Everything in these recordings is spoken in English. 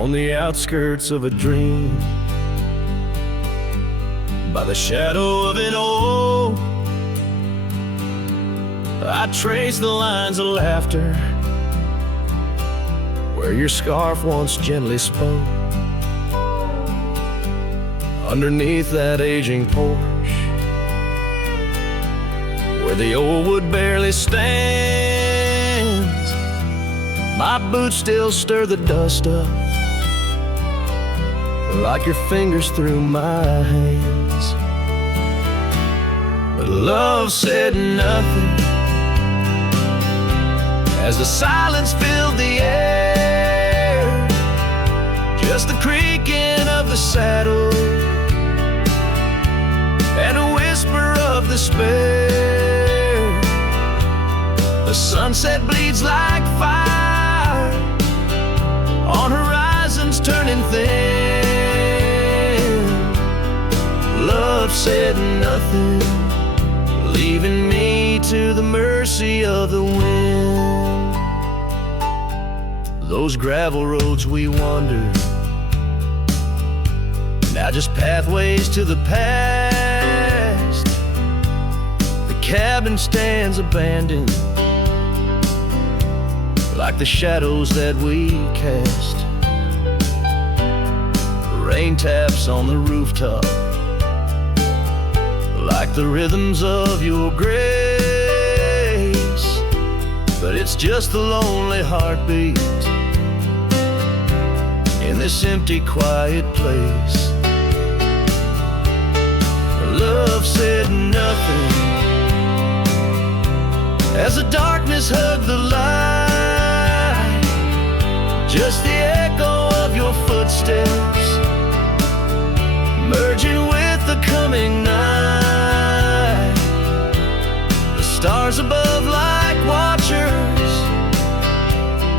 on the outskirts of a dream, by the shadow of an oak, I trace the lines of laughter where your scarf once gently spoke. Underneath that aging porch, where the old wood barely stands, my boots still stir the dust up like your fingers through my hands. But love said nothing as the silence filled the air, just the creaking of the saddle and a whisper of despair. The sunset bleeds like fire on horizons turning thin. Love said nothing, leaving me to the mercy of the wind. Those gravel roads we wandered, now just pathways to the past. The cabin stands abandoned, like the shadows that we cast. Rain taps on the rooftop, like the rhythms of your grace. But it's just a lonely heartbeat in this empty, quiet place. Love said nothing as the darkness hugged the light, just the echo of your footsteps merging with the coming night. The stars above like watchers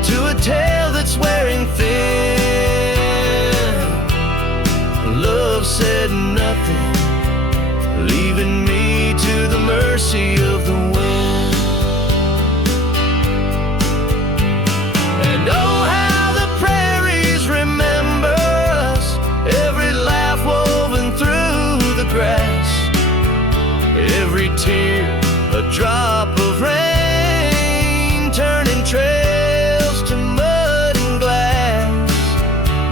to a tale that's wearing thin. Love said nothing, leaving me to the mercy of the wind. And oh, how the prairies remember us, every laugh woven through the grass, every tear a drop of rain, turning trails to mud and glass.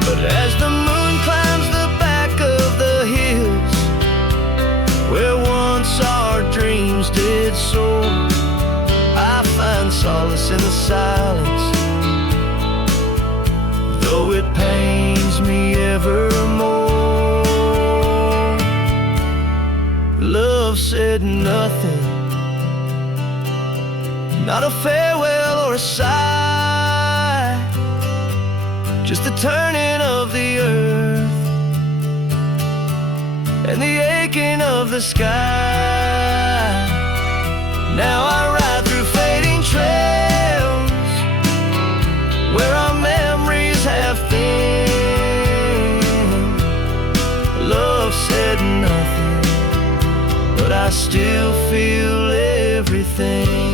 But as the moon climbs the back of the hills where once our dreams did soar, I find solace in the silence, though it pains me evermore. Love said nothing, not a farewell or a sigh, just the turning of the earth and the aching of the sky. Now I ride through fading trails where our memories have thinned. Love said nothing, but I still feel everything.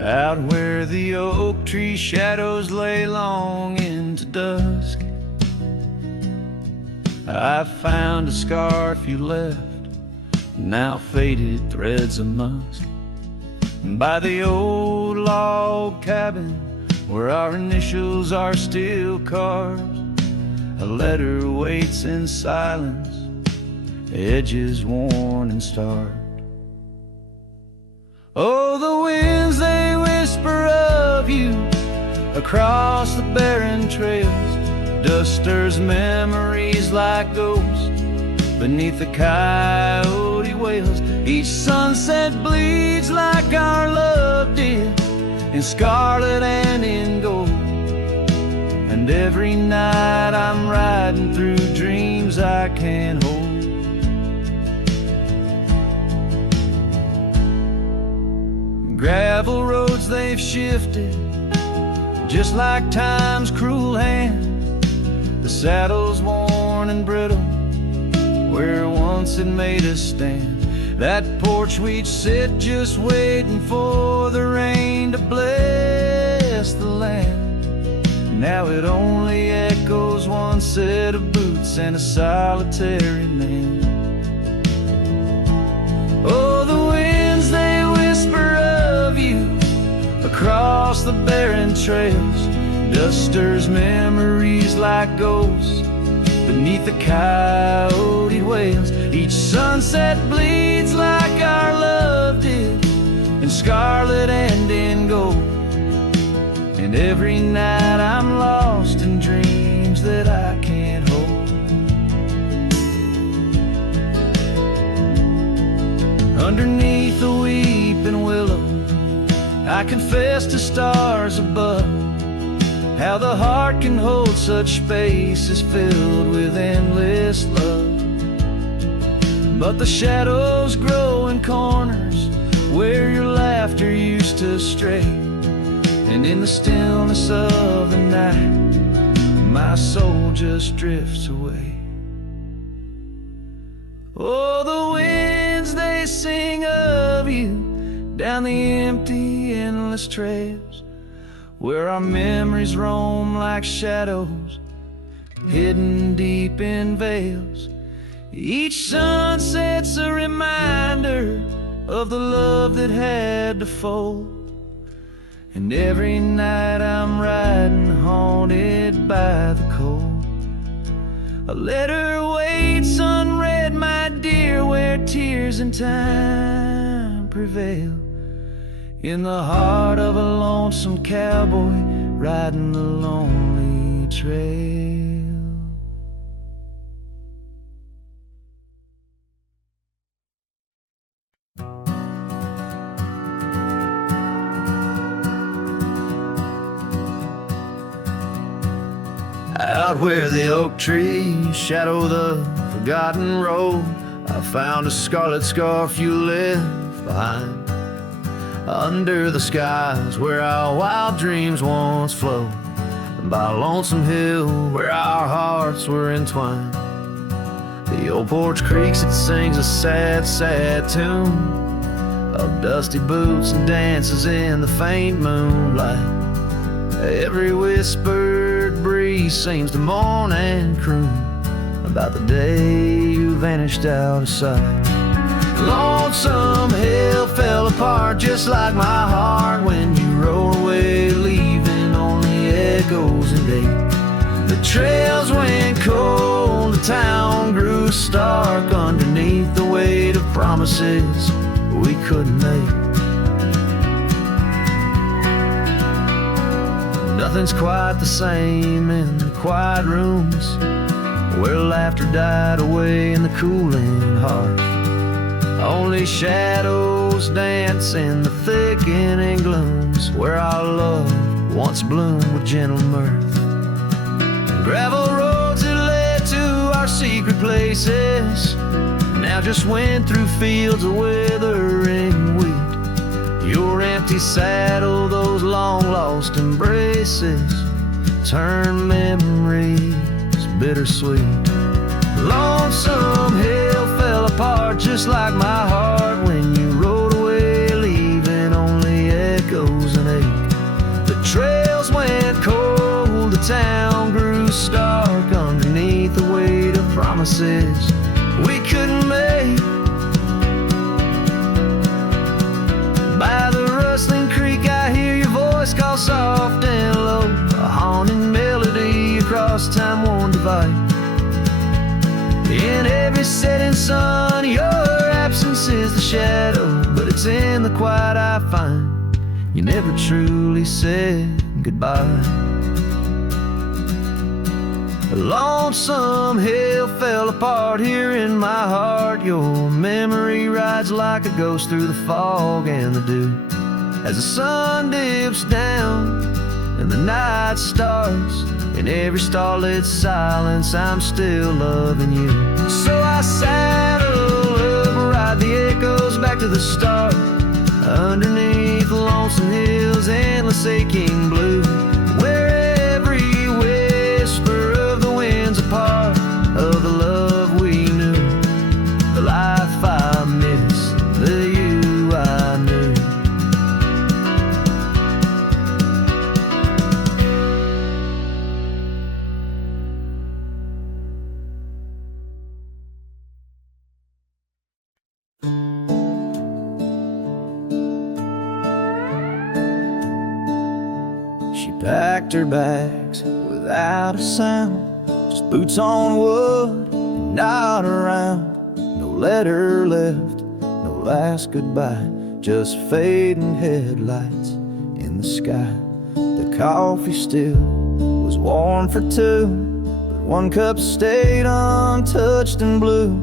Out where the oak tree shadows lay long into dusk, I found a scarf you left, now faded threads of musk. By the old log cabin where our initials are still carved, a letter waits in silence, edges worn and starved. Oh, the winds, they whisper of you across the barren trails. Dust stirs memories like ghosts beneath the coyote wails. Each sunset bleeds like our love did, in scarlet and in gold. And And every night I'm riding through dreams I can't hold. Gravel roads they've shifted, just like time's cruel hand. The saddle's worn and brittle, where once it made us stand. That porch we'd sit just waiting for the rain to bless the land. Now it only echoes one set of boots and a solitary man. Oh, the winds they whisper of you across the barren trails. Dust stirs memories like ghosts beneath the coyote wails. Each sunset bleeds like our love did, in scarlet and in gold. And every night I'm lost in dreams that I can't hold. Underneath the weeping willow, I confess to stars above, how the heart can hold such spaces filled with endless love. But the shadows grow in corners where your laughter used to stray, and in the stillness of the night my soul just drifts away. Oh, the winds they sing of you down the empty endless trails, where our memories roam like shadows hidden deep in veils. Each sunset's a reminder of the love that had to fold. And every night I'm riding haunted by the cold. A letter waits unread, my dear, where tears and time prevail, in the heart of a lonesome cowboy riding the lonely trail. Out where the oak trees shadow the forgotten road, I found a scarlet scarf you left behind. Under the skies where our wild dreams once flowed, and by a lonesome hill where our hearts were entwined. The old porch creaks, it sings a sad, sad tune of dusty boots and dances in the faint moonlight. Every whispered breeze seems to moan and croon about the day you vanished out of sight. Lonesome hill fell apart just like my heart when you rode away, leaving only echoes and ache. The trails went cold, the town grew stark underneath the weight of promises we couldn't make. Nothing's quite the same in the quiet rooms where laughter died away in the cooling heart. Only shadows dance in the thickening glooms where our love once bloomed with gentle mirth. And gravel roads that led to our secret places now just went through fields of withering wheat. Your empty saddle, those long lost embraces, turn memories bittersweet. Lonesome hill fell apart just like my heart when you rode away, leaving only echoes and ache. The trails went cold, the town grew stark underneath the weight of promises we couldn't make. By the rustling creek I hear your voice call soft and low, a haunting melody across time-worn divide. In every setting sun, your absence is the shadow, but it's in the quiet I find you never truly said goodbye. A lonesome hill fell apart here in my heart. Your memory rides like a ghost through the fog and the dew as the sun dips down and the night starts. In every starlit silence, I'm still loving you. So I saddle up, ride the echoes back to the start, underneath lonesome hills, endless aching blue, where every whisper of the wind's a part of the love we knew, the life I miss, the you I knew. She packed her bags without a sound, just boots on wood and not around. No letter left, no last goodbye, just fading headlights in the sky. The coffee still was warm for two, but one cup stayed untouched and blue.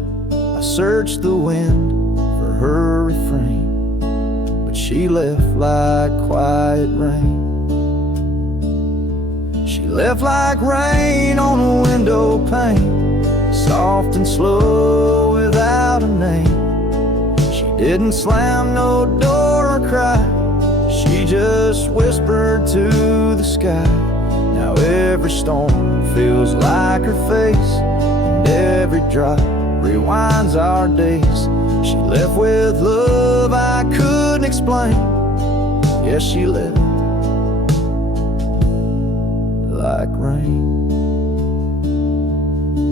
I searched the wind for her refrain, but she left like quiet rain. She left like rain on a window pane, soft and slow without a name. She didn't slam no door or cry, she just whispered to the sky. Now every storm feels like her face, and every drop rewinds our days. She left with love I couldn't explain. Yes, she left like rain.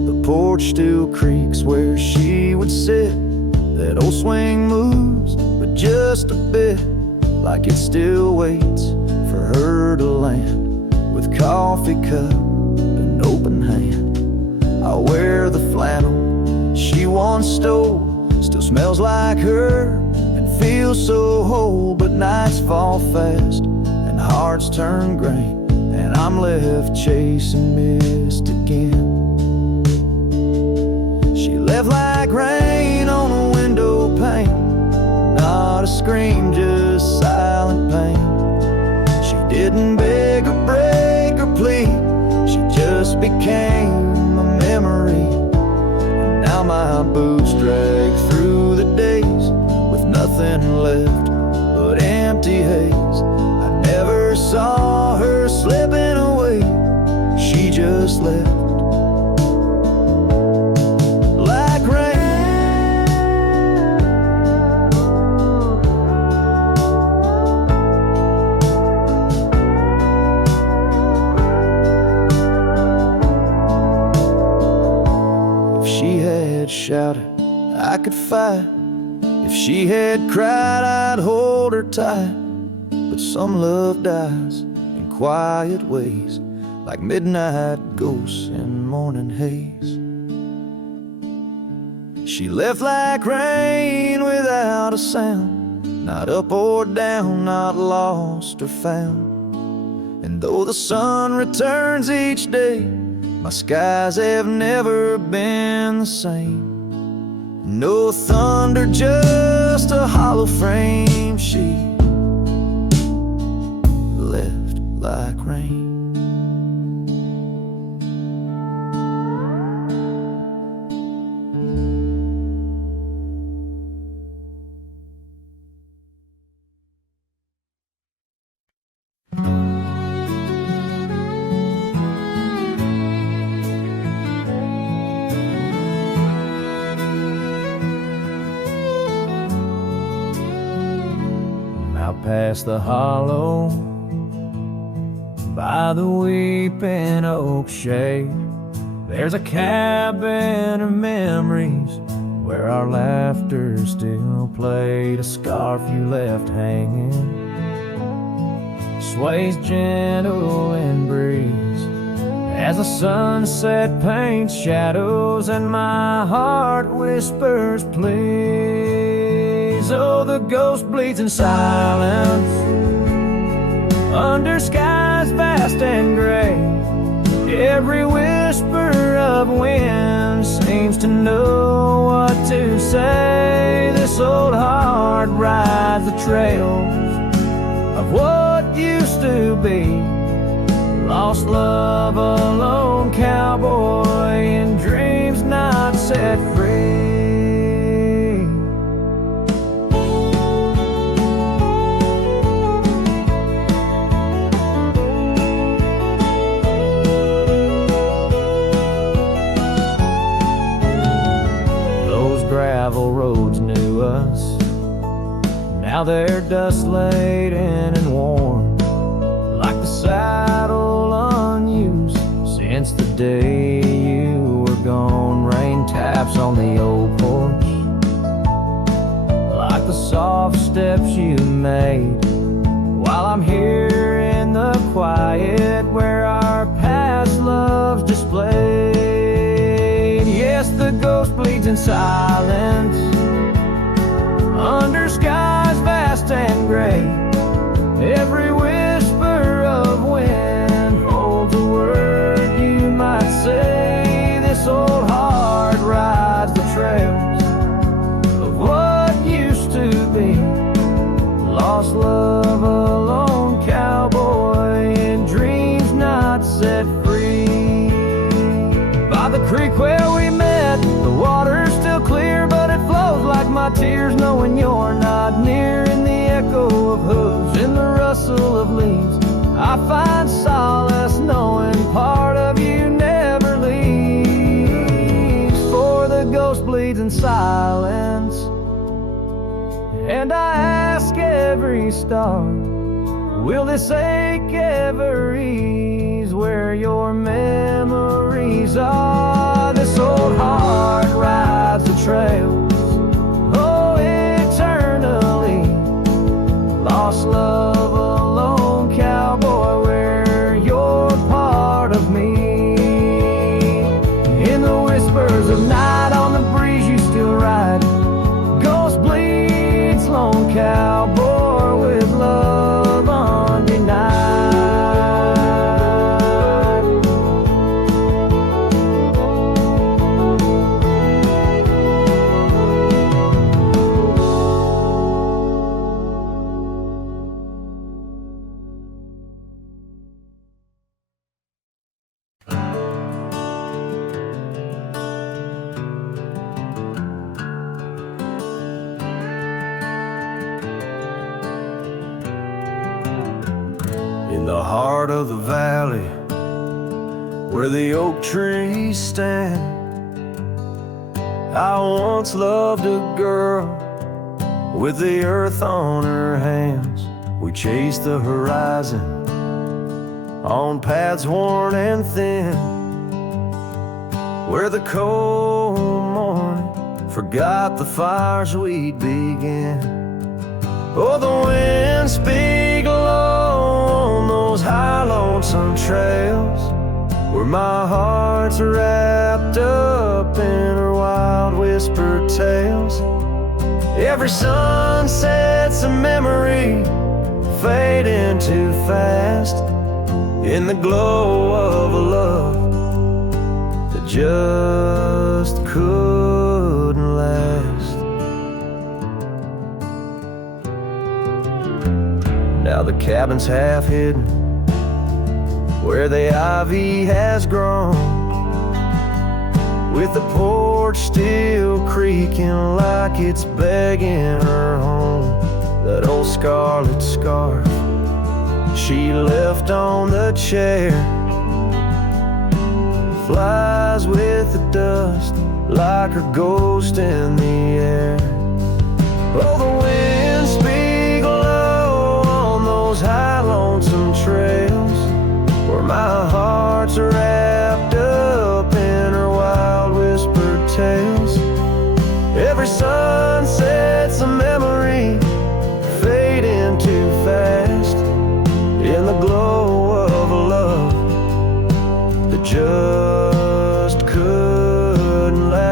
The porch still creaks where she would sit. That old swing moves, but just a bit, like it still waits for her to land. With coffee cup and open hand, I'll wear the flannel she once stole. Still smells like her and feels so whole. But nights fall fast and hearts turn gray, and I'm left chasing mist again. She left like rain on a window pane, not a scream, just silent pain. She didn't beg or break or plead, she just became a memory. And now my boots drag through the days with nothing left but empty haze. I never saw her slipping away, she just left like rain. If she had shouted, I could fight. If she had cried, I'd hold her tight. But some love dies in quiet ways, like midnight ghosts in morning haze. She left like rain without a sound, not up or down, not lost or found. And though the sun returns each day, my skies have never been the same. No thunder, just a hollow frame. She left like rain. Past the hollow, by the weeping oak shade, there's a cabin of memories where our laughter still played. A scarf you left hanging sways gentle in breeze as the sunset paints shadows and my heart whispers please. Oh, the ghost bleeds in silence under skies vast and gray. Every whisper of wind seems to know what to say. This old heart rides the trails of what used to be, lost Lost love, a lone cowboy, and dreams not set free. Those gravel roads knew us. Now they're dust laden and worn, like the saddle unused since the day you were gone. Rain taps on the old porch, like the soft steps you made, while I'm here in the quiet where our past loves displayed. Yes, the ghost bleeds in silence under skies vast and gray. Every whisper of wind holds a word you might say. This old heart rides the trails of what used to be. Lost love, a lone cowboy, and dreams not set free. By the creek where we met, the water's still clear, but it flows like my tears, knowing you're not near. In the echo of hooves, in the rustle of leaves, I find solace knowing part of you never leaves. For the ghost bleeds in silence, and I ask every star, will this ache ever ease where your memories are? This old heart rides the trails, oh, eternally. Lost love, a lone cowboy, where you're part of me. In the whispers of night, on the breeze you still ride. Ghost bleeds, lone cowboy, with love undenied. In the heart of the valley, where the oak trees stand, I once loved a girl with the earth on her hands. We chased the horizon on paths worn and thin, where the cold morning forgot the fires we'd begin. Oh, the wind speak low on those high lonesome trails, where my heart's wrapped up in her wild whispered tales. Every sunset's a memory fading too fast, in the glow of a love that just couldn't last. Now the cabin's half hidden where the ivy has grown, with the porch still creaking like it's begging her home. That old scarlet scarf she left on the chair flies with the dust like her ghost in the air. Oh, the wind speak low on those high lonesome trails, where my heart's wrapped up in her wild whispered tales. Every sunset's a memory fading too fast, in the glow of a love that just couldn't last.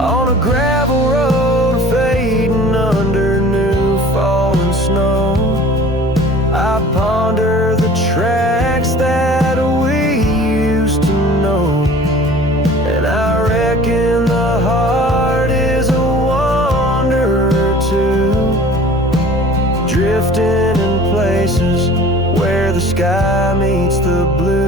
On a gravel road fading under new falling snow, I ponder the tracks that we used to know, and I reckon the heart is a wanderer too, drifting in places where the sky meets the blue.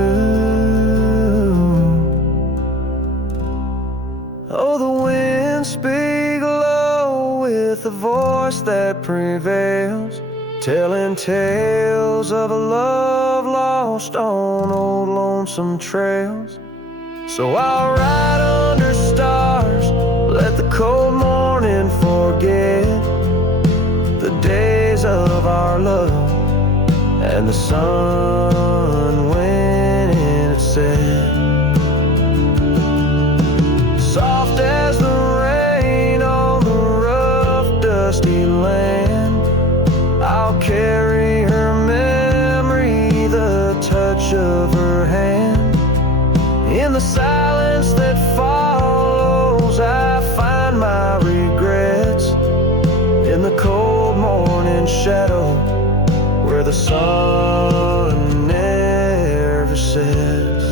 Oh, the winds speak low with a voice that prevails, telling tales of a love lost on old lonesome trails. So I'll ride under stars, let the cold morning forget the days of our love and the sun when it set. Soft as the rain on the rough, dusty land, I'll carry her memory, the touch of her hand. In the silence that follows, I find my regrets. In the cold morning shadow, where the sun never sets.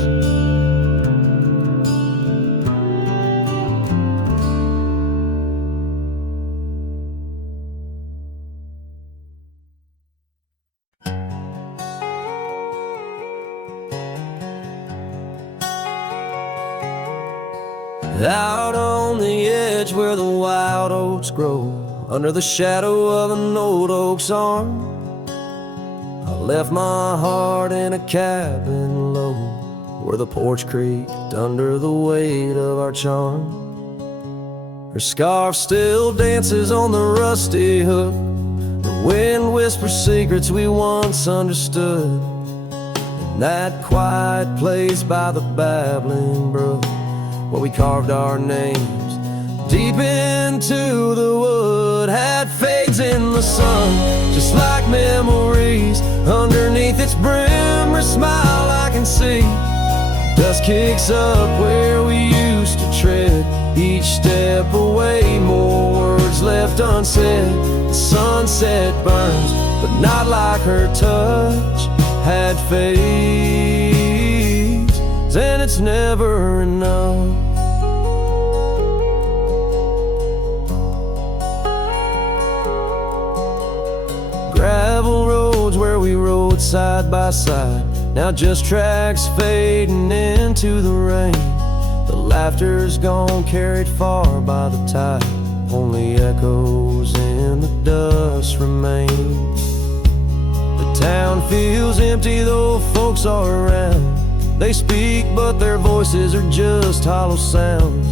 Out on the edge where the wild oats grow, under the shadow of an old oak's arm, I left my heart in a cabin low, where the porch creaked under the weight of our charm. Her scarf still dances on the rusty hook, the wind whispers secrets we once understood. In that quiet place by the babbling brook, where we carved our names deep into the wood, had fades in the sun, just like memories. Underneath its brim, her smile I can see. Dust kicks up where we used to tread, each step away, more words left unsaid. The sunset burns, but not like her touch had fades, and it's never enough. Gravel roads where we rode side by side, now just tracks fading into the rain. The laughter's gone, carried far by the tide, only echoes in the dust remain. The town feels empty though folks are around. They speak but their voices are just hollow sounds.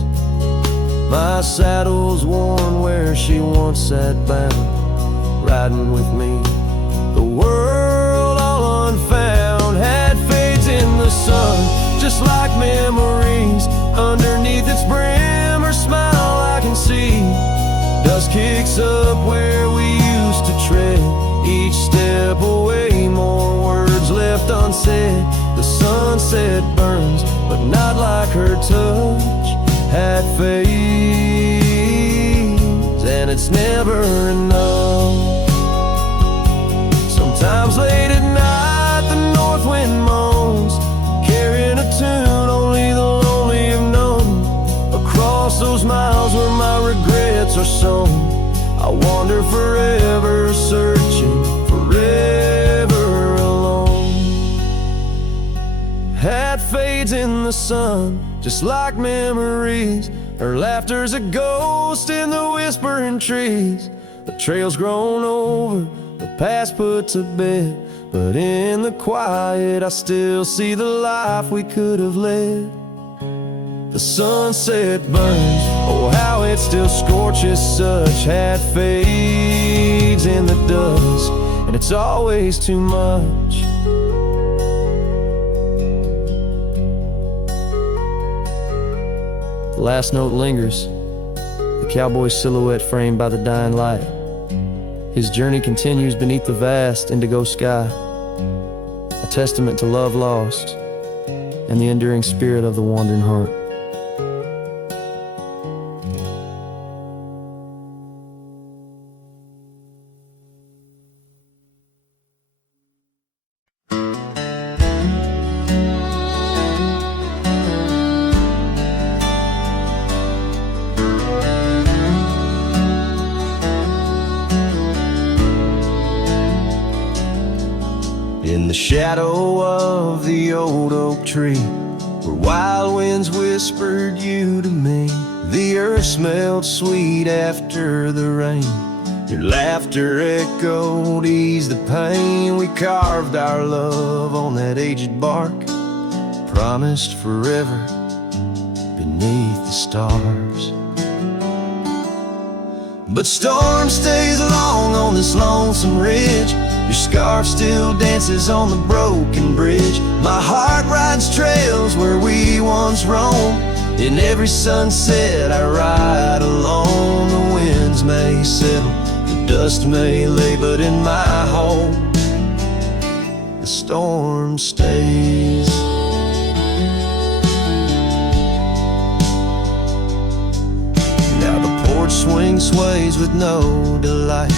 My saddle's worn where she once sat bound, riding with me, the world all unfound. Had fades in the sun, just like memories. Underneath its brim, her smile I can see. Dust kicks up where we used to tread, each step away, more words left unsaid. The sunset burns, but not like her touch had fades, and it's never enough. Sometimes late at night the north wind moans, carrying a tune only the lonely have known. Across those miles where my regrets are sown, I wander forever, searching, forever alone. Had fades in the sun, just like memories. Her laughter's a ghost in the whispering trees. The trail's grown over, the past put to bed, but in the quiet I still see the life we could have led. The sunset burns, oh how it still scorches such. Had fades in the dust, and it's always too much. The last note lingers, the cowboy's silhouette framed by the dying light. His journey continues beneath the vast indigo sky, a testament to love lost and the enduring spirit of the wandering heart. in the shadow of the old oak tree, where wild winds whispered you to me. The earth smelled sweet after the rain. Your laughter echoed, eased the pain. We carved our love on that aged bark, promised forever beneath the stars. But storm stays long on this lonesome ridge. Your scarf still dances on the broken bridge. My heart rides trails where we once roamed. In every sunset I ride alone. The winds may settle, the dust may lay, but in my home the storm stays. Now the porch swing sways with no delight,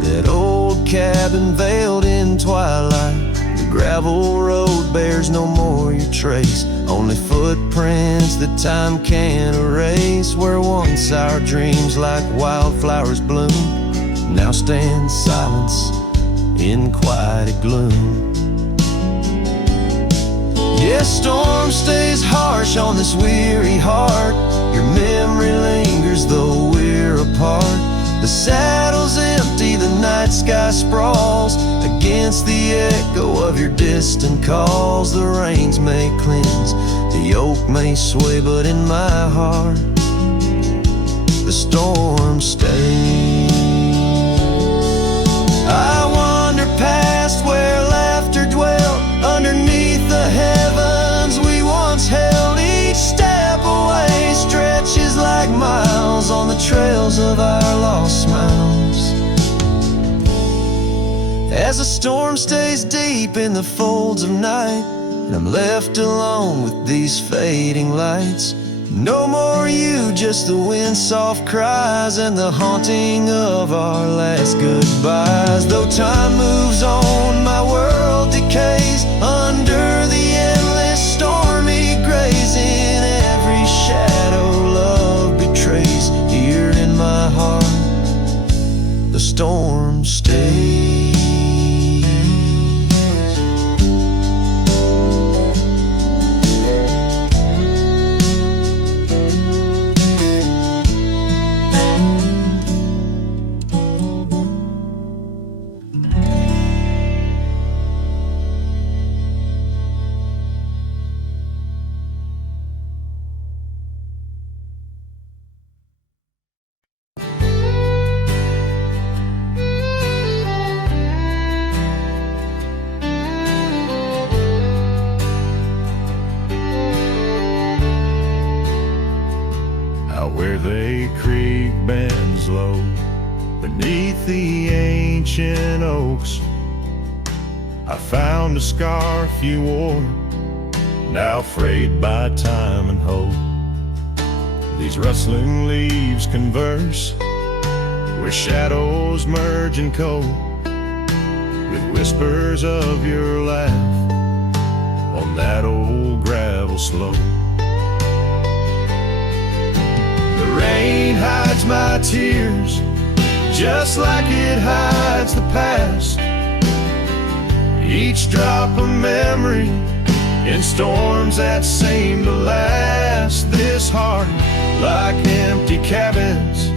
that old cabin veiled in twilight. The gravel road bears no more your trace, only footprints that time can't erase. Where once our dreams like wildflowers bloom, now stand silence in quiet gloom. Yes, storm stays harsh on this weary heart. Your memory lingers though we're apart. The saddle's empty, the night sky sprawls against the echo of your distant calls. The rains may cleanse, the oak may sway, but in my heart the storm stays. I wander past where laughter dwelt, underneath the heavens we once held. Each step away stretches like miles on the trails of our lost smiles. As the storm stays deep in the folds of night, and I'm left alone with these fading lights. No more you, just the wind's soft cries and the haunting of our last goodbyes. Though time moves on, my world decays under the endless stormy grays. In every shadow love betrays, here in my heart the storm stays. Where the creek bends low beneath the ancient oaks, I found a scarf you wore, now frayed by time and hope. These rustling leaves converse where shadows merge and cope, with whispers of your laugh on that old gravel slope. The rain hides my tears just like it hides the past. Each drop a memory in storms that seem to last. This heart, like empty cabins,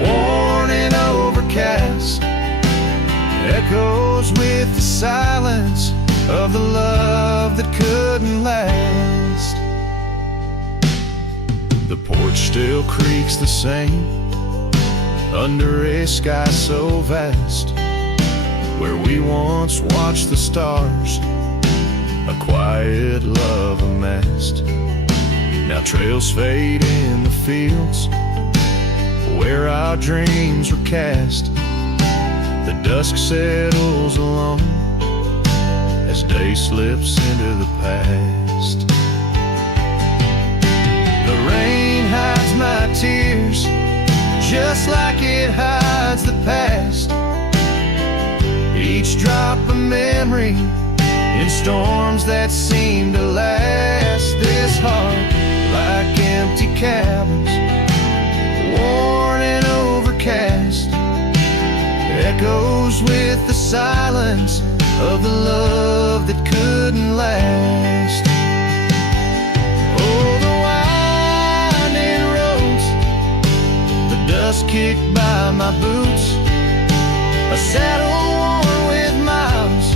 worn and overcast, echoes with the silence of the love that couldn't last. The porch still creaks the same under a sky so vast, where we once watched the stars, a quiet love amassed. Now trails fade in the fields where our dreams were cast. The dusk settles alone as day slips into the past. The rain hides my tears just like it hides the past. Each drop a memory in storms that seem to last. This heart, like empty cabins, worn and overcast, echoes with the silence of the love that couldn't last. Oh, the winding roads, the dust kicked by my boots, a saddle worn with miles,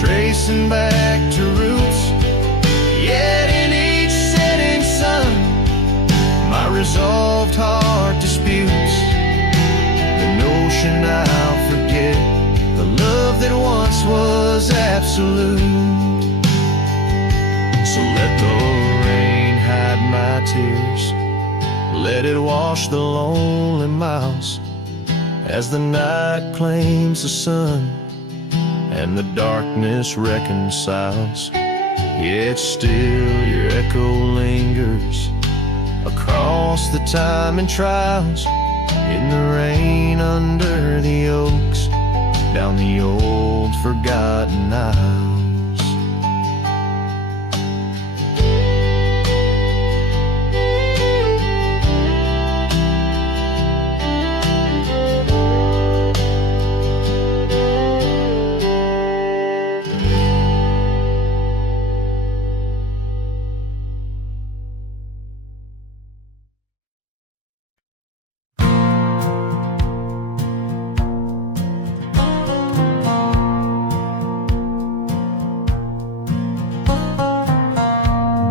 tracing back to roots. Yet in each setting sun, my resolved heart disputes the notion I'll forget the love that once was absolute. So let the rain hide my tears, let it wash the lonely miles, as the night claims the sun and the darkness reconciles. Yet still your echo lingers across the time and trials, in the rain under the oaks, down the old forgotten aisles.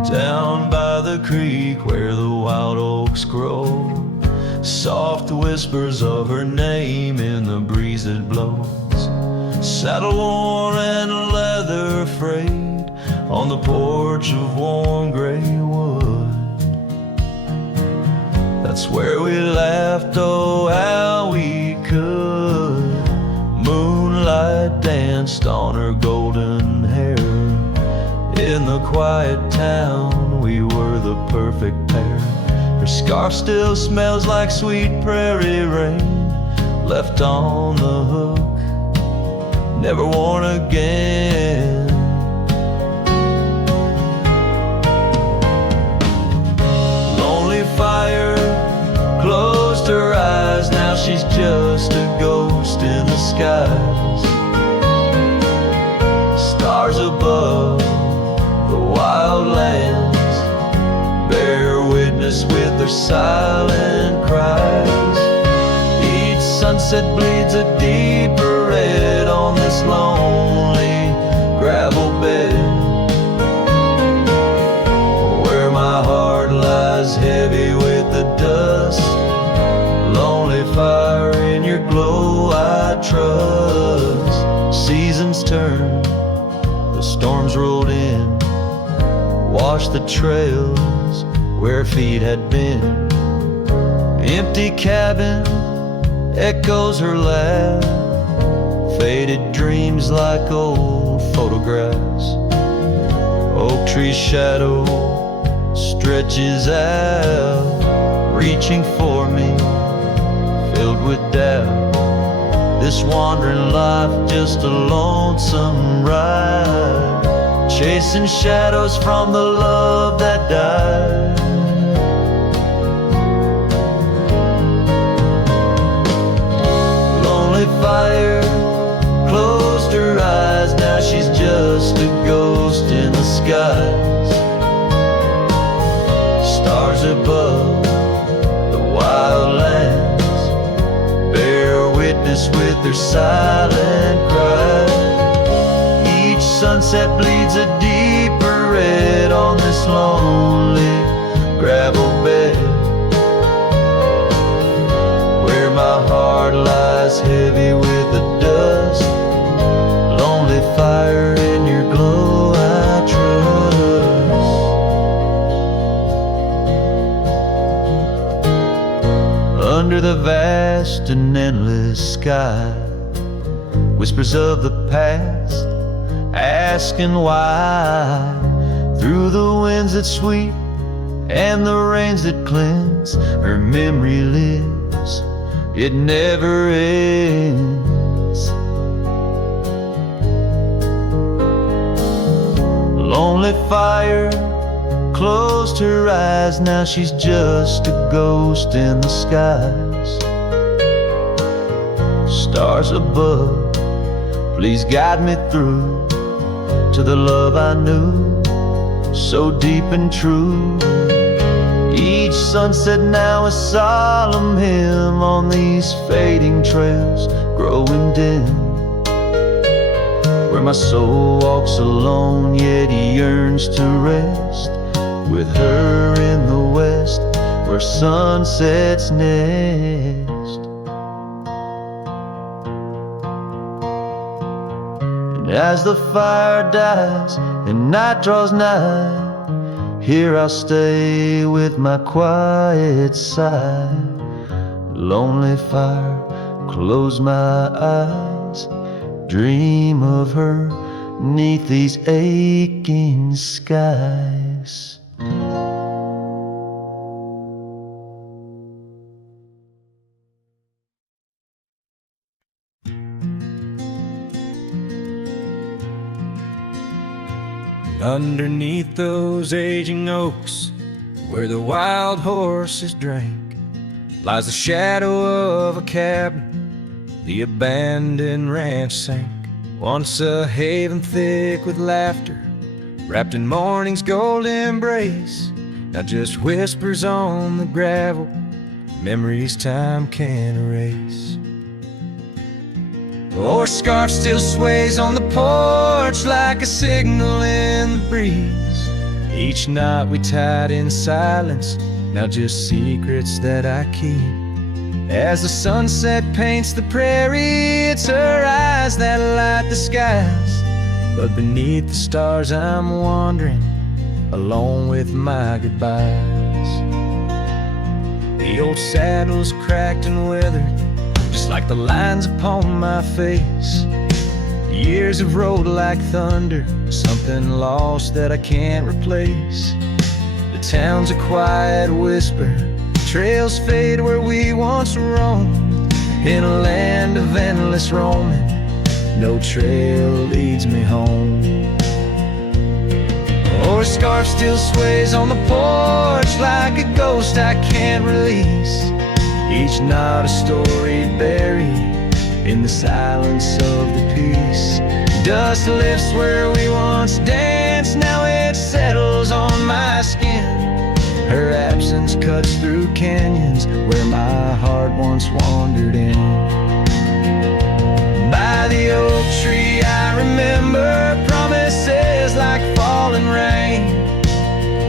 Down by the creek where the wild oaks grow, soft whispers of her name in the breeze that blows. Saddle worn and leather frayed on the porch of warm gray wood. That's where we laughed, oh how we could. Moonlight danced on her golden hair. In the quiet town, we were the perfect pair. Her scarf still smells like sweet prairie rain, left on the hook, never worn again. Lonely fire closed her eyes, now she's just a ghost in the skies. Stars above the wild lands bear witness with their silent cries. Each sunset bleeds a deeper red on this lonely gravel bed, where my heart lies heavy with the dust. Lonely fire, in your glow I trust. Seasons turn, the storms rolled in, washed the trails where feet had been. Empty cabin echoes her laugh, faded dreams like old photographs. Oak tree shadow stretches out, reaching for me, filled with doubt. This wandering life just a lonesome ride, chasing shadows from the love that died. Lonely fire closed her eyes, now she's just a ghost in the skies. Stars above the wild lands bear witness with their silent cries. Each sunset bleeds a deeper red on this lonely gravel bed, where my heart lies heavy with the dust. Lonely fire, in your glow I trust. Under the vast and endless sky, whispers of the past asking why. Through the winds that sweep and the rains that cleanse, her memory lives, it never ends. Lonely fire closed her eyes, now she's just a ghost in the skies. Stars above Please guide me through to the love I knew, so deep and true. Each sunset now a solemn hymn on these fading trails growing dim, where my soul walks alone yet yearns to rest with her in the west where sunsets nest. And as the fire dies and night draws nigh, here I'll stay with my quiet sigh. Lonely fire, close my eyes, dream of her 'neath these aching skies. Underneath those aging oaks, where the wild horses drank, lies the shadow of a cabin the abandoned ranch sank. Once a haven thick with laughter, wrapped in morning's gold embrace, now just whispers on the gravel, memories time can't erase. Our scarf still sways on the porch like a signal in the breeze. Each knot we tied in silence, now just secrets that I keep. As the sunset paints the prairie, it's her eyes that light the skies. But beneath the stars I'm wandering, alone with my goodbyes. The old saddle's cracked and weathered, just like the lines upon my face. Years have rolled like thunder, something lost that I can't replace. The town's a quiet whisper, trails fade where we once roamed. In a land of endless roaming, no trail leads me home. Our scarf still sways on the porch like a ghost I can't release. Each knot a story buried in the silence of the peace. Dust lifts where we once danced, now it settles on my skin. Her absence cuts through canyons where my heart once wandered in. By the oak tree I remember promises like falling rain.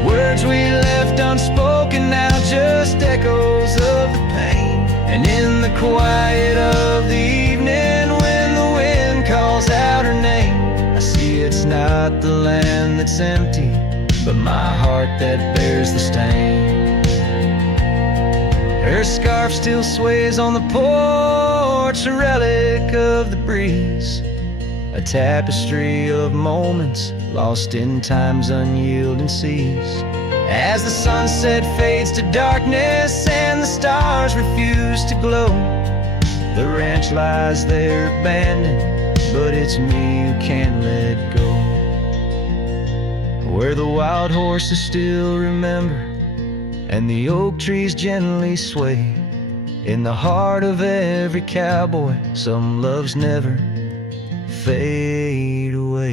Words we left unspoken, now just echoes of the pain. And in the quiet of the evening, when the wind calls out her name, I see it's not the land that's empty, but my heart that bears the stain. Her scarf still sways on the porch, a relic of the breeze, a tapestry of moments lost in time's unyielding seas. As the sunset fades to darkness and the stars refuse to glow, the ranch lies there abandoned, but it's me who can't let go. Where the wild horses still remember and the oak trees gently sway, in the heart of every cowboy some loves never fade away.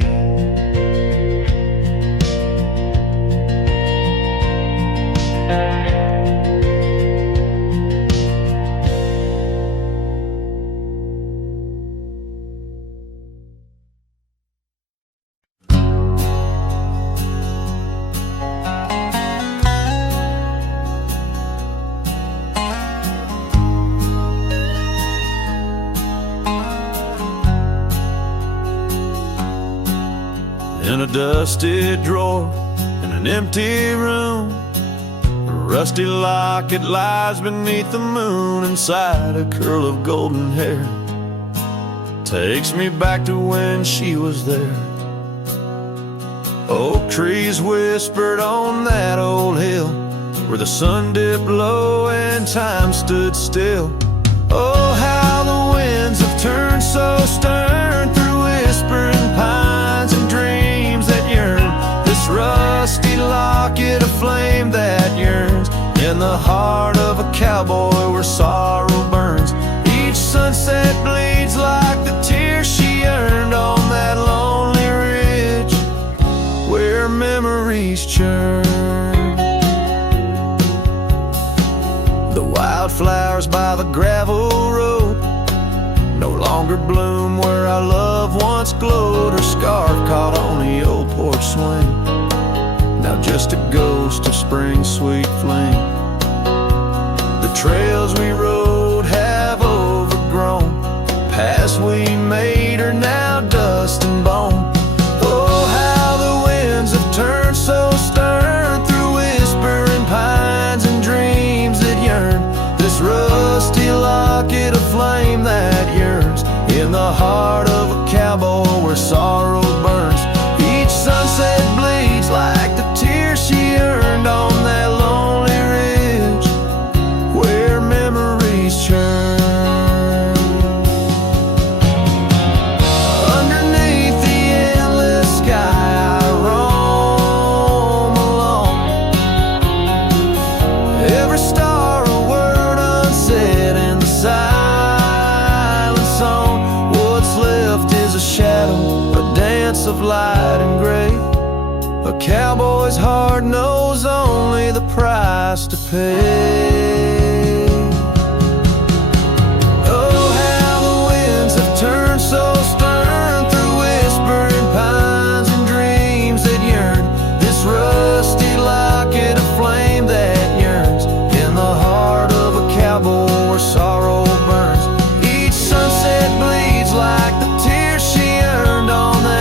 In a dusty drawer in an empty room, a rusty locket lies beneath the moon. Inside a curl of golden hair takes me back to when she was there. Oak trees whispered on that old hill where the sun dipped low and time stood still. Oh, how the winds have turned so stern through whispering pines and dreams that yearn. This rusty locket, a flame that yearns in the heart of a cowboy where sorrow burns. Each sunset bleeds like the tears she earned. flowers by the gravel road no longer bloom where our love once glowed. Her scarf caught on the old porch swing, now just a ghost of spring's sweet flame. The trails we rode have overgrown, paths we made are now dust and bone. Oh, how the winds have turned so stern through whispering pines and dreams that yearn. This rusty locket of flame that yearns in the heart of a cowboy where sorrow burns. Each sunset bleeds like the tears she earned on that lonely ridge where memories churn. Of light and gray, a cowboy's heart knows only the price to pay. Oh, how the winds have turned so stern through whispering pines and dreams that yearn. This rusty locket of flame that yearns in the heart of a cowboy where sorrow burns. Each sunset bleeds like the tears she earned on that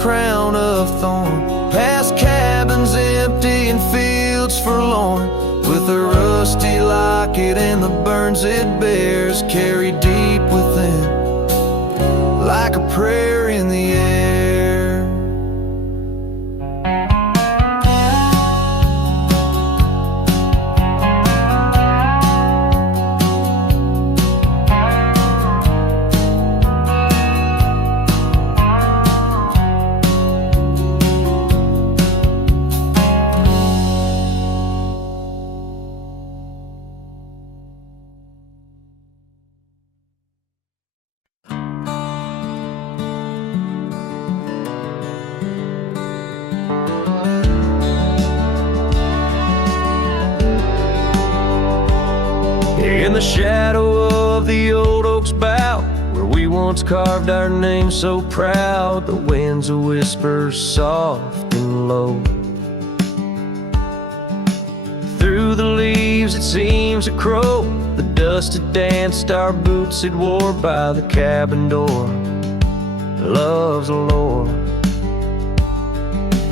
crown of thorn, past cabins empty and fields forlorn, with a rusty locket and the burns it bears carried deep within, like a prayer in the air. In the shadow of the old oak's bough, where we once carved our name so proud, the wind's a whisper soft and low. Through the leaves it seems a crow, the dust had danced our boots it wore by the cabin door. Love's a lore.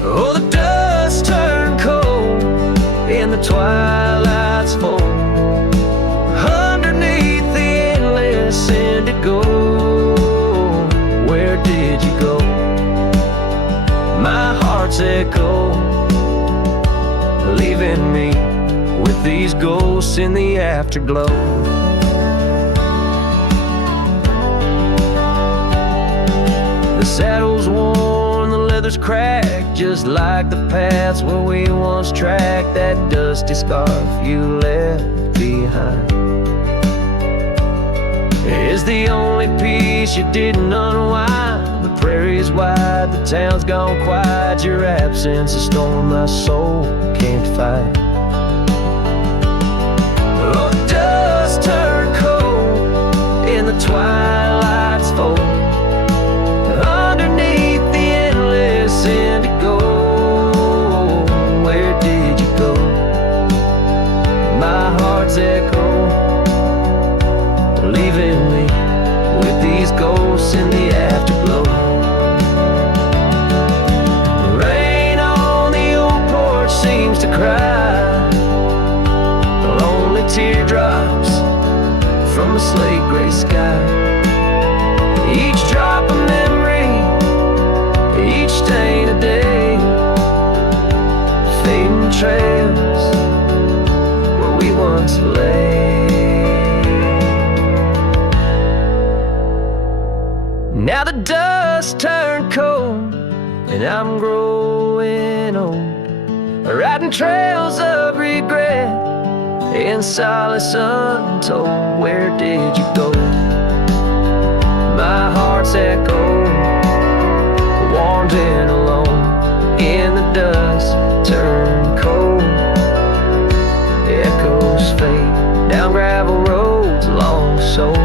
Oh, the dust turned cold in the twilight's fold. Underneath the endless indigo, where did you go? My heart's echo, leaving me with these ghosts in the afterglow. The saddle's worn, the leather's cracked, just like the paths where we once tracked that dusty scarf you left behind. Is the only piece you didn't unwind. The prairie's wide, the town's gone quiet. Your absence, a storm my soul can't fight. Oh, dust turned cold in the twilight's fold. Underneath the endless indigo, where did you go? My heart's echo, leaving me with these ghosts in the afterglow. Rain on the old porch seems to cry, lonely teardrops from the slate gray sky. Each drop a memory, each stain a day, fading trails where we once lay. Now the dust turned cold and I'm growing old, riding trails of regret in solace untold. Where did you go? My heart's echo, been alone in the dust, turn cold. Echoes fade down gravel roads, long soul.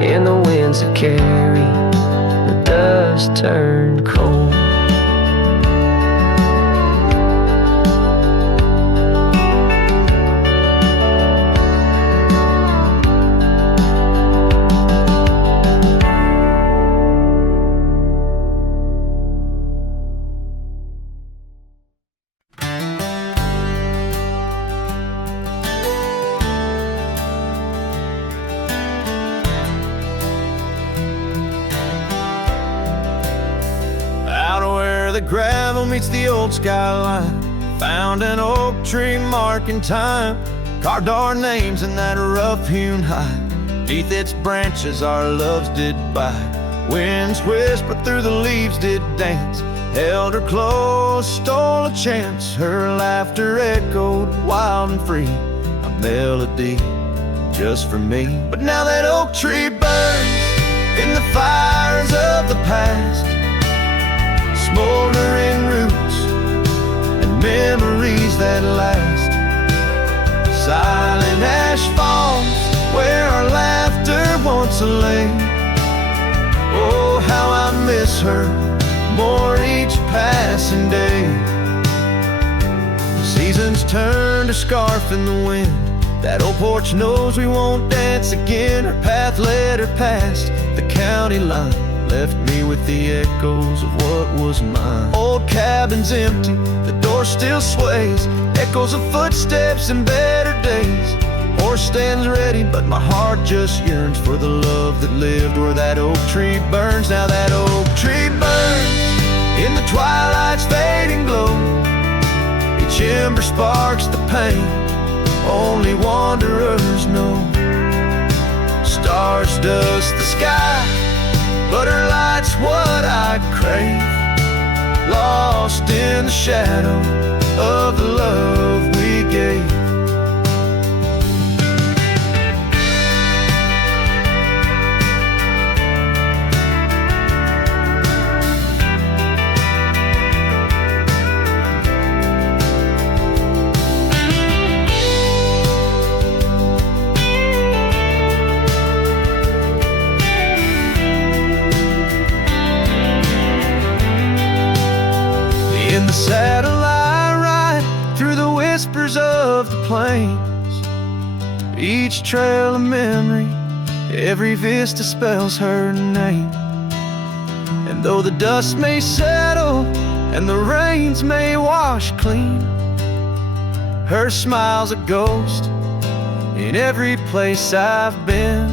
In the winds that carry the dust, turn cold. The gravel meets the old skyline, found an oak tree marking time, carved our names in that rough-hewn hide. Beneath its branches our loves did bide. Winds whispered through the leaves did dance, held her close, stole a chance. Her laughter echoed wild and free, a melody just for me. But now that oak tree burns in the fires of the past, smoldering roots and memories that last. Silent ash falls where our laughter once lay. Oh, how I miss her more each passing day. Seasons turn to scarf in the wind. That old porch knows we won't dance again. Her path led her past the county line, left me with the echoes of what was mine. Old cabin's empty, the door still sways, echoes of footsteps in better days. Horse stands ready, but my heart just yearns for the love that lived where that oak tree burns. Now that oak tree burns in the twilight's fading glow. Each ember sparks the pain only wanderers know. Stars dust the sky, but her light's what I crave, lost in the shadow of the love we gave. In the saddle I ride through the whispers of the plains. Each trail a memory, every vista spells her name. And though the dust may settle and the rains may wash clean, her smile's a ghost in every place I've been.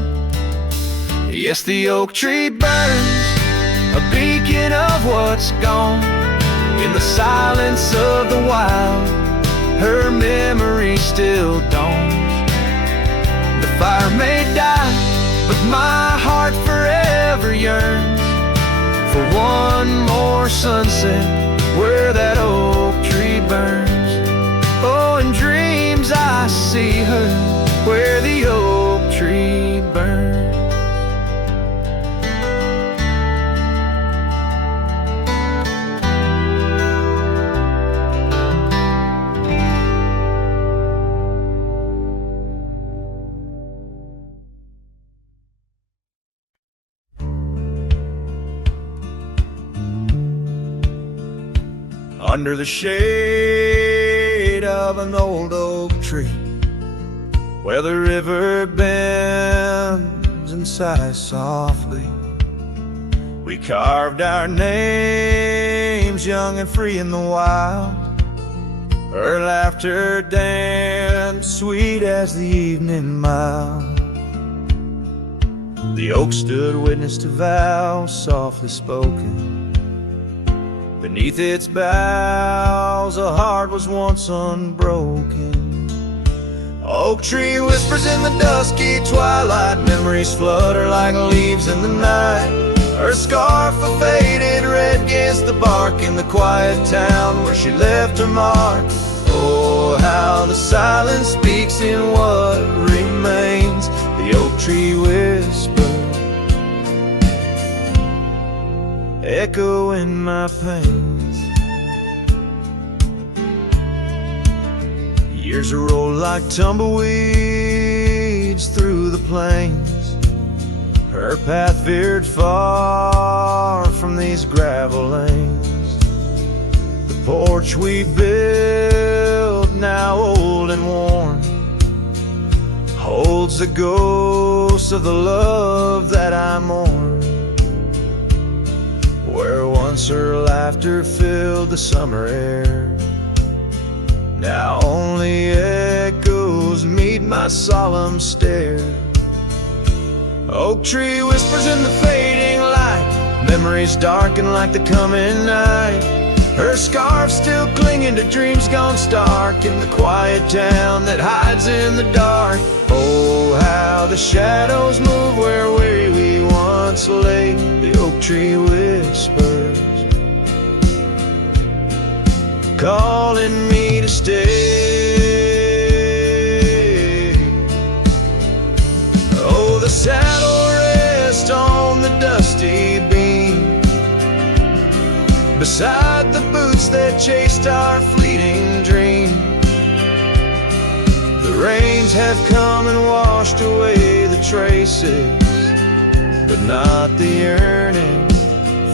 Yes, the oak tree burns, a beacon of what's gone. In the silence of the wild, her memory still dawns. The fire may die, but my heart forever yearns for one more sunset where that oak tree burns. Oh, in dreams I see her where the oak tree burns. Under the shade of an old oak tree, where the river bends and sighs softly, we carved our names young and free in the wild. Her laughter danced sweet as the evening mild. The oak stood witness to vows softly spoken. Beneath its boughs a heart was once unbroken. Oak tree whispers in the dusky twilight, memories flutter like leaves in the night. Her scarf a faded red against the bark in the quiet town where she left her mark. Oh, how the silence speaks in what remains. The oak tree whispers, echo in my pains. Years roll like tumbleweeds through the plains. Her path veered far from these gravel lanes. The porch we built, now old and worn, holds the ghost of the love that I mourn. Where once her laughter filled the summer air, now only echoes meet my solemn stare. Oak tree whispers in the fading light, memories darken like the coming night. Her scarf still clinging to dreams gone stark in the quiet town that hides in the dark. Oh, how the shadows move where we once lay. The oak tree whispers, calling me to stay. Oh, the saddle rests on the dusty beam, beside the boots that chased our fleeting dream. The rains have come and washed away the traces, but not the yearning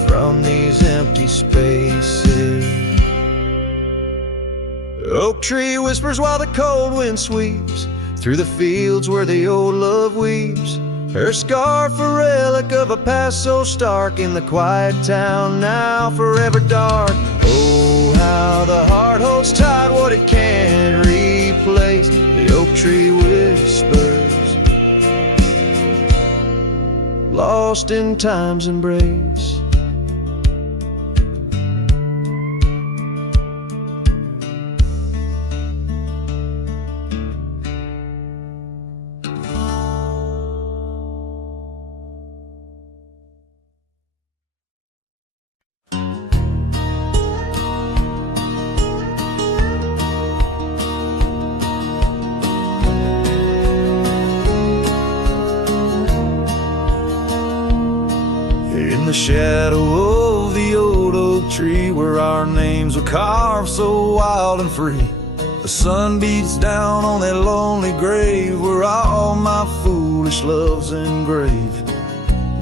from these empty spaces. Oak tree whispers while the cold wind sweeps through the fields where the old love weeps. Her scarf a relic of a past so stark in the quiet town now forever dark. Oh, how the heart holds tight what it can't replace. The oak tree whispers, lost in time's embrace. In the shadow of the old oak tree, where our names were carved so wild and free, the sun beats down on that lonely grave where all my foolish love's engraved.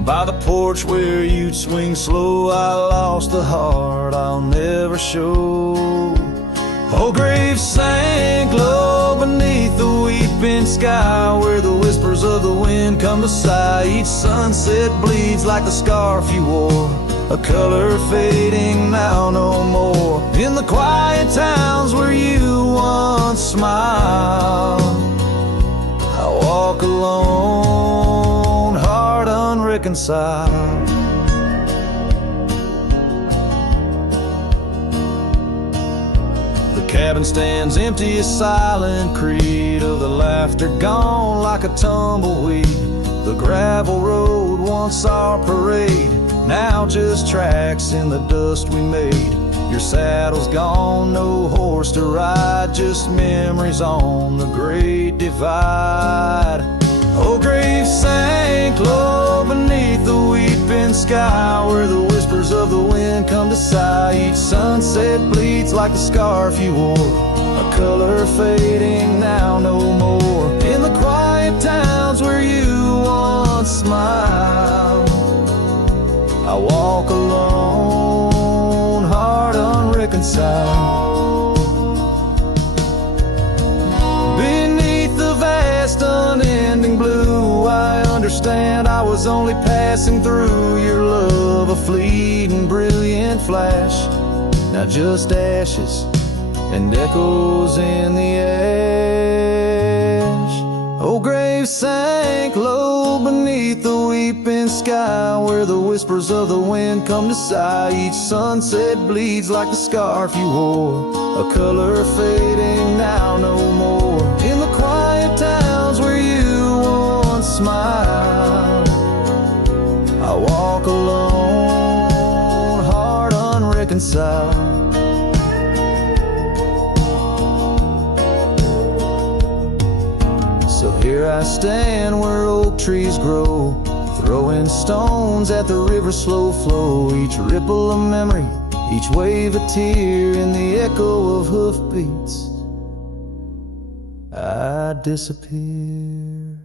By the porch where you'd swing slow, I lost the heart I'll never show. Oh, grave sank low beneath the weeping sky, where the whispers of the wind come to sigh. Each sunset bleeds like the scarf you wore, a color fading now no more. In the quiet towns where you once smiled, I walk alone, heart unreconciled. The cabin stands empty, a silent creed of the laughter gone like a tumbleweed. The gravel road, once our parade, now just tracks in the dust we made. Your saddle's gone, no horse to ride, just memories on the great divide. Oh, grave sank low beneath the weeping sky, where the whispers of the wind come to sigh. Each sunset bleeds like the scarf you wore, a color fading now no more. In the quiet towns where you once smiled, I walk alone, heart unreconciled. Beneath the vast unending blue, I understand I was only passing through. Your love a fleeting brilliant flash, now just ashes and echoes in the ash. Oh, grave sank low beneath the weeping sky, where the whispers of the wind come to sigh. Each sunset bleeds like the scarf you wore, a color fading now no more. In the quiet towns where you once smiled, I walk alone, heart unreconciled. So here I stand where oak trees grow, throwing stones at the river's slow flow. Each ripple a memory, each wave a tear. In the echo of hoofbeats I disappear.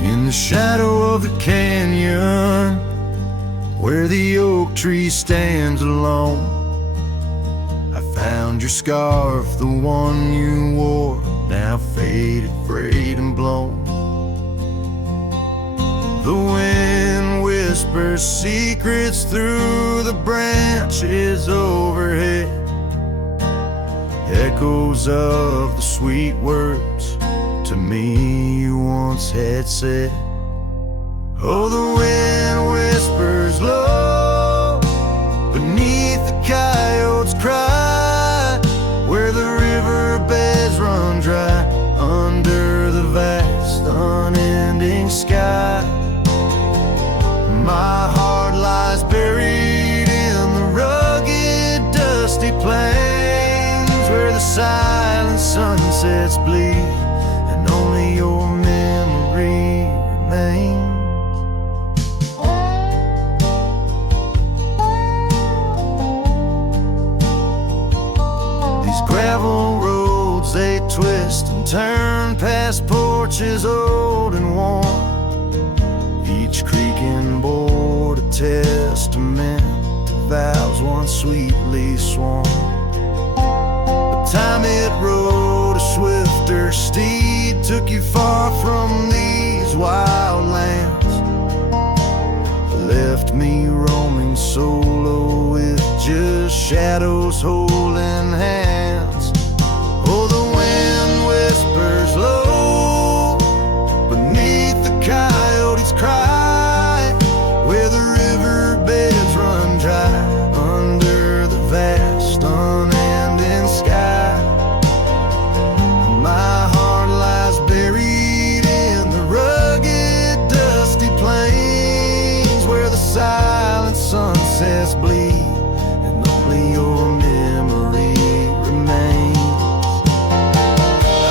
In the shadow of the canyon, where the oak tree stands alone, I found your scarf, the one you wore, now faded, frayed and blown. The wind whispers secrets through the branches overhead, echoes of the sweet words to me you once had said. Oh, the wind whispers low beneath the coyote's cry, where the riverbeds run dry under the vast unending sky. My heart lies buried in the rugged dusty plains, where the silent sunsets bleed and only your memory remains. These gravel roads, they twist and turn past porches old and worn, each creaking board a testament to vows once sweetly sworn. But time it rode a swifter steed, took you far from these wild lands, left me roaming solo with just shadows holding hands. Oh, the wind whispers low beneath the coyote's cry, where the riverbeds run dry under the vast unending sky. My heart lies buried in the rugged dusty plains, where the silent sunsets bleed and only your memory remains.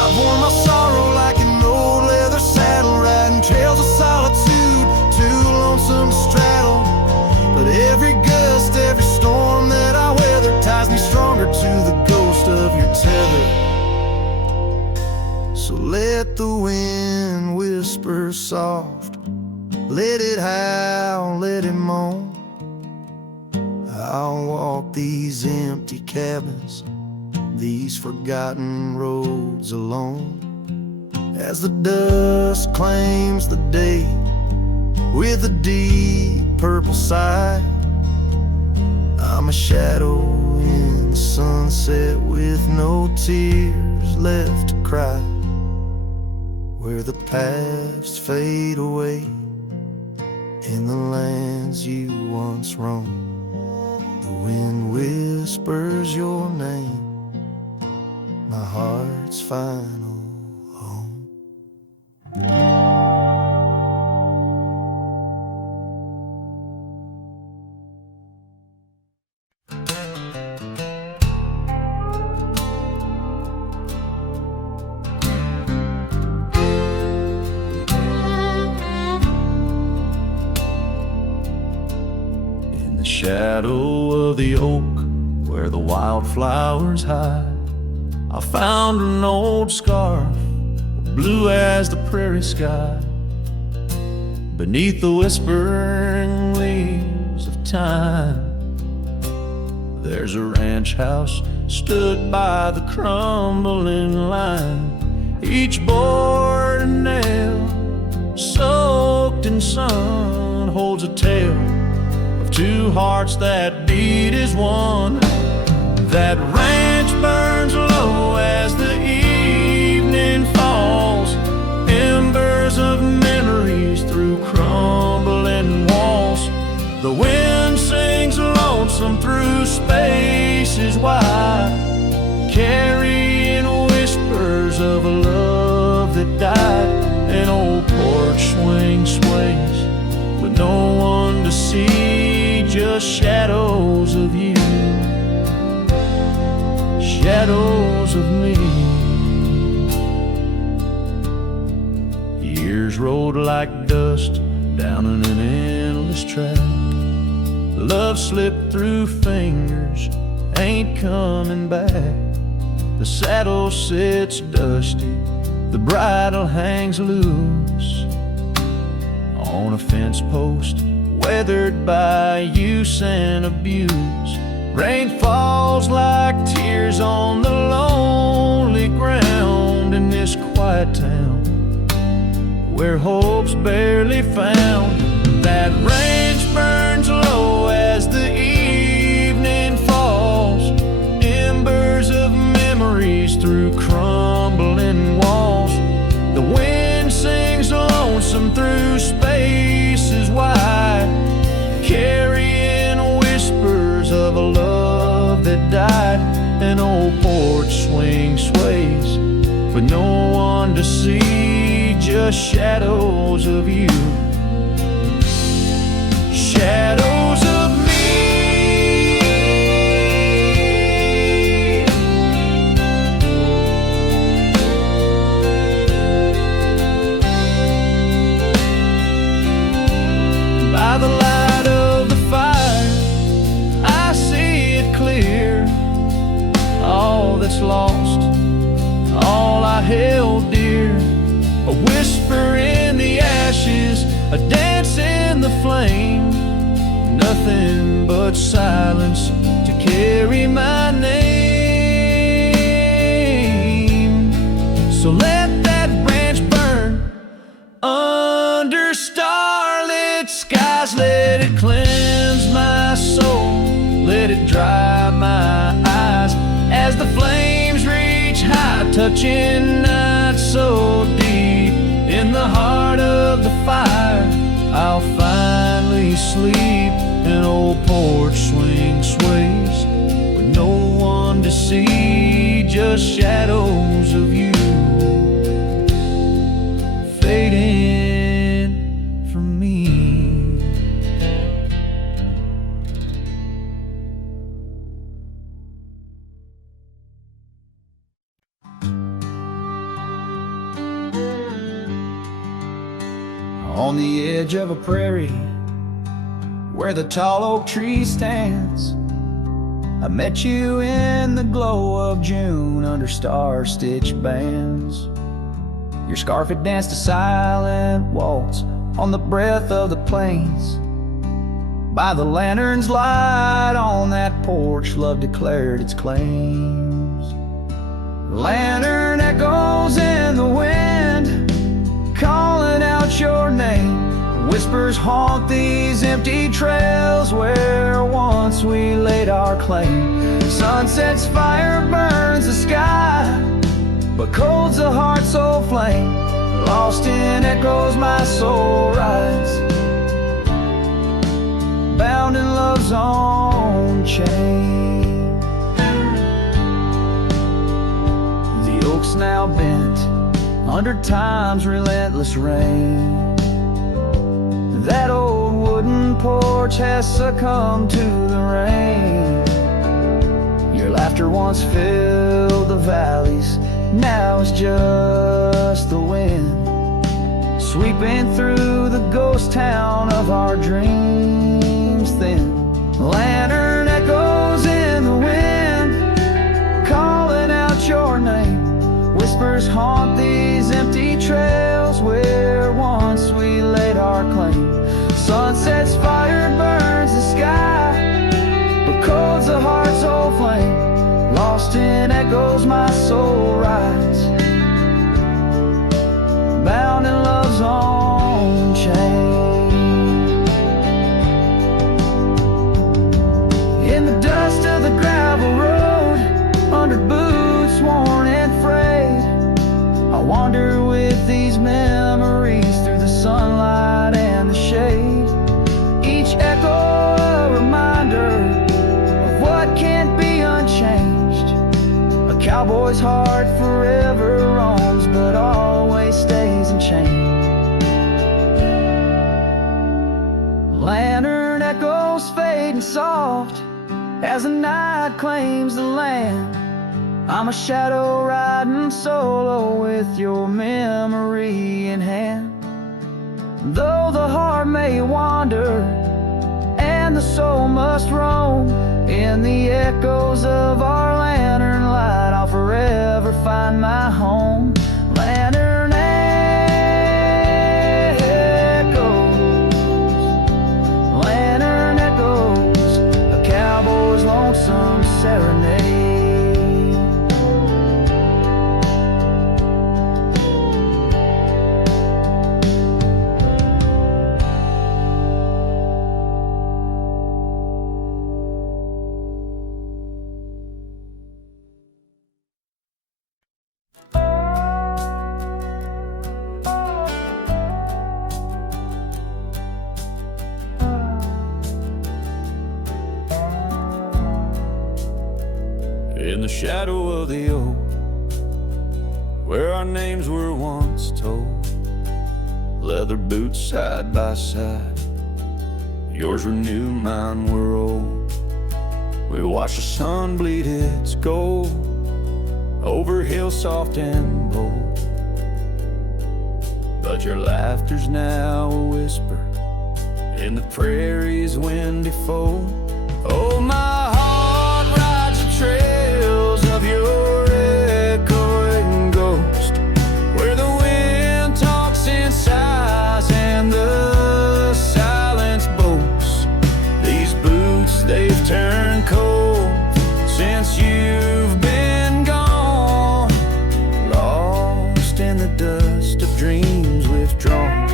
I've worn my sorrow like an old leather saddle, riding trails of solitude, too lonesome to straddle. But every gust, every storm that I weather ties me stronger to the ghost of your tether. So let the wind whisper soft, let it howl, let it moan. I'll walk these empty cabins, these forgotten roads alone, as the dusk claims the day with a deep purple sigh. I'm a shadow in the sunset with no tears left to cry, where the past fade away in the lands you once roamed. The wind whispers your name, my heart's final home. In the shadow of the oak, where the wildflowers hide, I found an old scarf, blue as the prairie sky. Beneath the whispering leaves of time, there's a ranch house stood by the crumbling line, each board and nail soaked in sun holds a tale of two hearts that beat as one. That ranch burns low as the evening falls, embers of memories through crumbling walls. just shadows of you, shadows of me. Years rolled like dust down an endless track. Love slipped through fingers, ain't coming back. The saddle sits dusty, the bridle hangs loose on a fence post, weathered by use and abuse. Rain falls like tears on the lonely ground in this quiet town where hope's barely found. That ranch burns low as the evening falls, embers of memories through crumbling walls. The wind sings lonesome through spaces wide, carrying whispers of a love that died. An old porch swing sways with no one to see, just shadows of you, shadows of me. By the light of the fire, I see it clear. All that's lost, all I held dear. A whisper in the ashes, a dance in the flame. Nothing but silence to carry my name. So let that branch burn under starlit skies. Let it cleanse my soul, let it dry my eyes as the flames reach high, touching night so deep. In the heart of the fire, I'll finally sleep. An old porch swing sways with no one to see, just shadows of you fading from me. On the edge of a prairie where the tall oak tree stands, I met you in the glow of June under star-stitched bands. Your scarf had danced a silent waltz on the breath of the plains. By the lantern's light on that porch, love declared its claims. Lantern echoes in the wind, calling out your name. Whispers haunt these empty trails where once we laid our claim. Sunset's fire burns the sky, but cold's the heart so flame. Lost in echoes my soul rides, bound in love's own chain. The oak's now bent under time's relentless rain. That old wooden porch has succumbed to the rain. Your laughter once filled the valleys, now it's just the wind sweeping through the ghost town of our dreams thin. Lantern echoes in the wind, calling out your name. Whispers haunt these empty trails where once we laid our claim. Sunset's fire burns the sky, but cold's the heart so flame. Lost in echoes my soul rides, bound in love's own chain. In the dust of the gravel road, under boots worn and frayed, I wander with these memories through the sunlight and the shade. Each echo a reminder of what can't be unchanged. A cowboy's heart forever roams, but always stays unchained. Lantern echoes fade and as the night claims the land. I'm a shadow riding solo with your memory in hand. Though the heart may wander and the soul must roam, in the echoes of our lantern light I'll forever find my home. Lantern echoes, lantern echoes, a cowboy's lonesome serenade. In the shadow of the oak, where our names were once told, leather boots side by side, yours were new, mine were old. We watched the sun bleed its gold over hills soft and bold, but your laughter's now a whisper in the prairie's windy fold. Oh, my heart rides the trails of your echoing ghost, where the wind talks in sighs and the silence boasts. These boots, they've turned cold since you've been gone, lost in the dust of dreams withdrawn.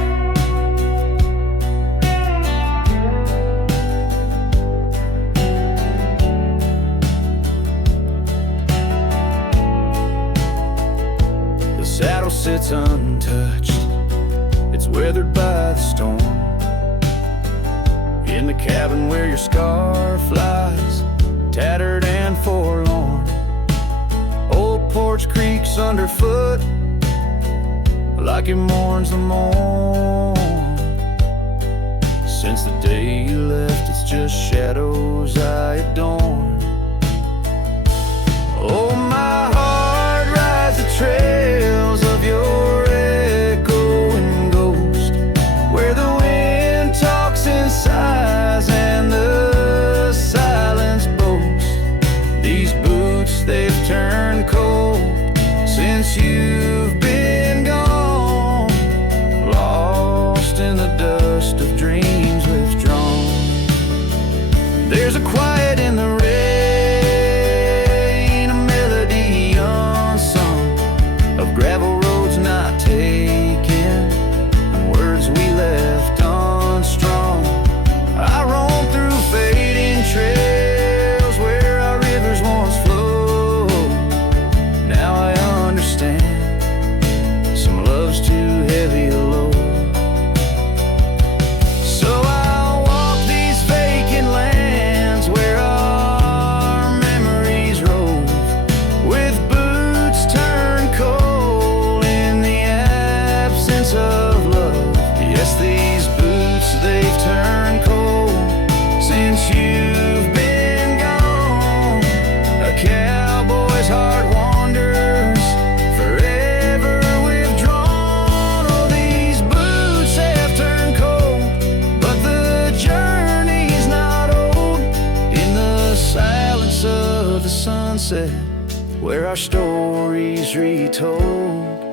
Saddle sits untouched, it's weathered by the storm. In the cabin where your scar flies, tattered and forlorn, old porch creaks underfoot like it mourns the morn. Since the day you left, it's just shadows I adorn. Oh, my heart rides the trails of your echoing ghost, where the wind talks in sighs and the silence boasts. These boots, they've turned cold since you've been gone, lost in the dust of dreams withdrawn. There's a quiet in the rain, a melody unsung, of gravel roads not taken, and words we left unstrung. I roam through fading trails where our rivers once flowed. Now I understand, some love's too heavy a load. So I'll walk these vacant lands where our memories rove, with boots turned cold in the absence of love. Yes, these boots, they've turned cold since you've been gone. A cowboy's heart wanders, forever withdrawn. Oh, these boots have turned cold, but the journey's not old. In the silence of the sunset, where our stories retold,